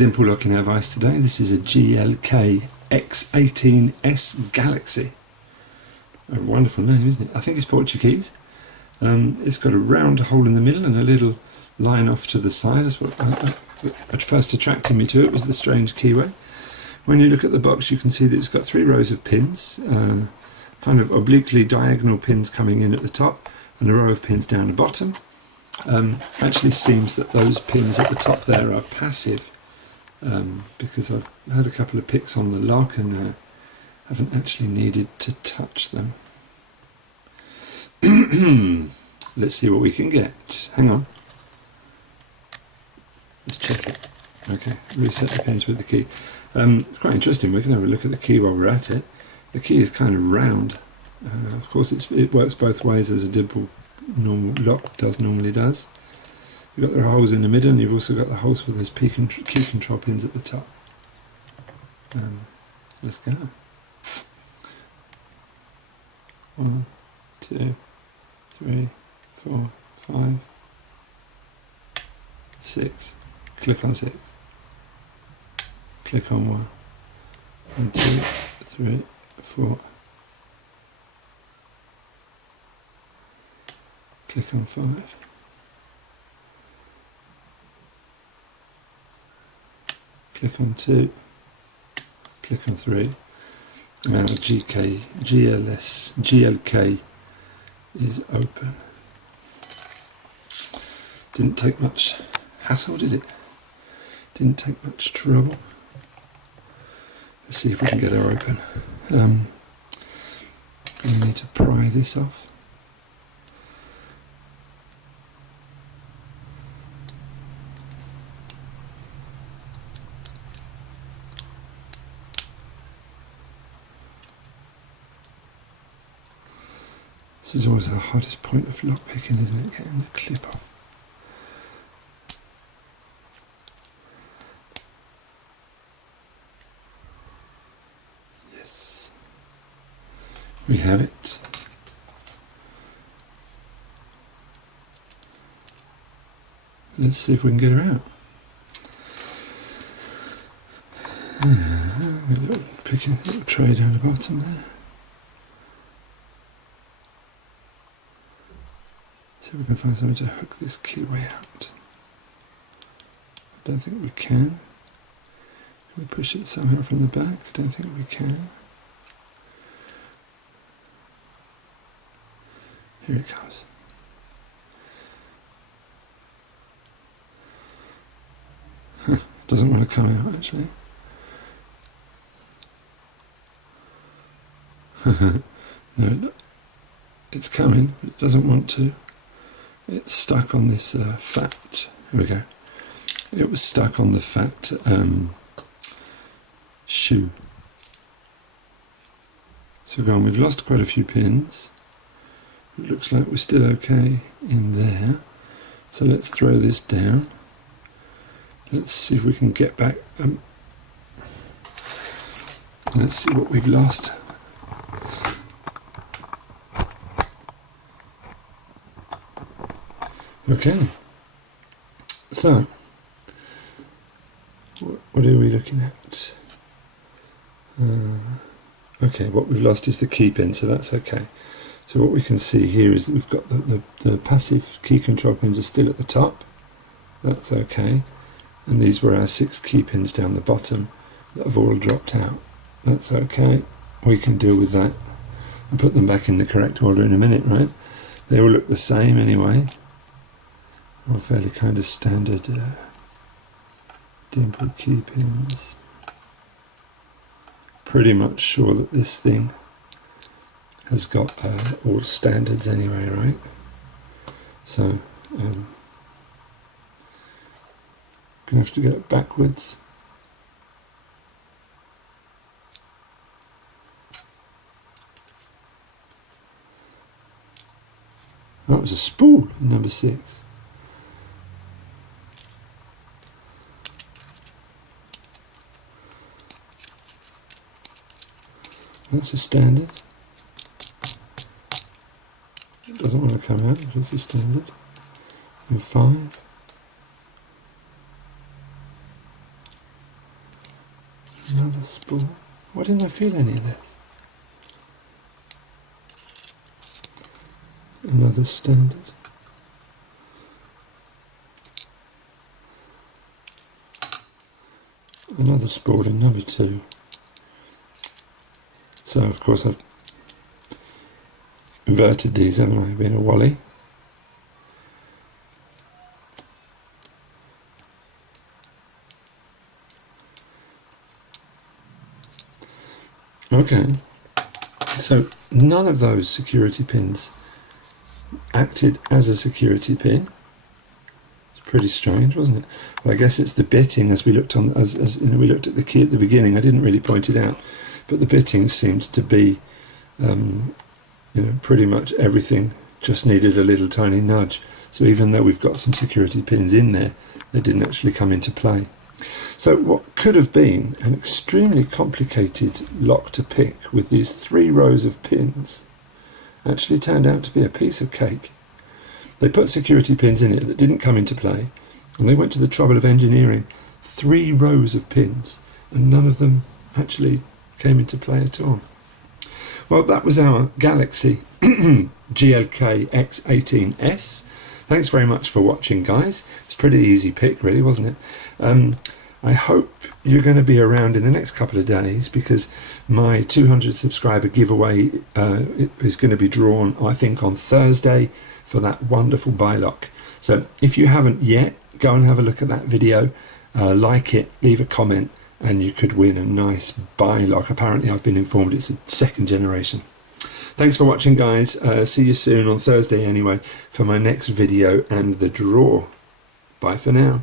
dimple lock in our vise today. This is a GLK X18S Galaxy. A wonderful name, isn't it? I think it's Portuguese. It's got a round hole in the middle and a little line off to the side. That's what first attracted me to it, was the strange keyway. When you look at the box, you can see that it's got 3 rows of pins, kind of obliquely diagonal pins coming in at the top and a row of pins down the bottom. Actually seems that those pins at the top there are passive, because I've had a couple of picks on the lock and haven't actually needed to touch them. Let's see what we can get. Hang on. Let's check it. Okay, reset the pins with the key. It's quite interesting. We can have a look at the key while we're at it. The key is kind of round. Of course, it works both ways, as a dimple lock normally does. You've got the holes in the middle, and you've also got the holes for those key control pins at the top. Let's go. 1, 2, 3, 4, 5, 6. Click on 6. Click on 1. 1, 2, 3, 4. Click on 5. Click on 2. Click on 3. Now GLK is open. Didn't take much hassle, did it? Didn't take much trouble. Let's see if we can get her open. I need to pry this off. This is always the hardest point of lock picking, isn't it? Getting the clip off. Yes. We have it. Let's see if we can get her out. A little tray down the bottom there. See if we can find something to hook this keyway out. I don't think we can. Can we push it somehow from the back? I don't think we can. Here it comes. Doesn't want to come out, actually. No, it's coming, but it doesn't want to. It's stuck on this fat. Here we go. It was stuck on the fat shoe. So we've lost quite a few pins. It looks like we're still okay in there. So let's throw this down. Let's see if we can get back. Let's see what we've lost. Okay, so what are we looking at? Okay, what we've lost is the key pin, so that's okay. So what we can see here is that we've got the passive key control pins are still at the top. That's okay. And these were our 6 key pins down the bottom that have all dropped out. That's okay. We can deal with that and put them back in the correct order in a minute, right? They all look the same anyway. All fairly kind of standard dimple key pins. Pretty much sure that this thing has got all standards anyway, right? So gonna have to get it backwards. That was a spool in number 6. That's a standard. It doesn't want to come out, but it's a standard. And 5. Another spool. Why didn't I feel any of this? Another standard. Another spool in number 2. So of course I've inverted these, haven't I, being a Wally. Okay, so none of those security pins acted as a security pin. It's pretty strange, wasn't it? Well, I guess it's the bitting, as we looked on, as you know, we looked at the key at the beginning. I didn't really point it out, but the bitting seemed to be, you know, pretty much everything just needed a little tiny nudge. So even though we've got some security pins in there, they didn't actually come into play. So what could have been an extremely complicated lock to pick with these 3 rows of pins actually turned out to be a piece of cake. They put security pins in it that didn't come into play, and they went to the trouble of engineering 3 rows of pins, and none of them actually came into play at all. Well, that was our Galaxy GLK X18S. Thanks very much for watching, guys. It's a pretty easy pick, really, wasn't it? I hope you're going to be around in the next couple of days, because my 200 subscriber giveaway is going to be drawn, I think, on Thursday for that wonderful buy lock. So if you haven't yet, go and have a look at that video, like it, leave a comment, and you could win a nice buy lock. Apparently I've been informed it's a 2nd generation. Thanks for watching, guys. See you soon on Thursday anyway for my next video and the draw. Bye for now.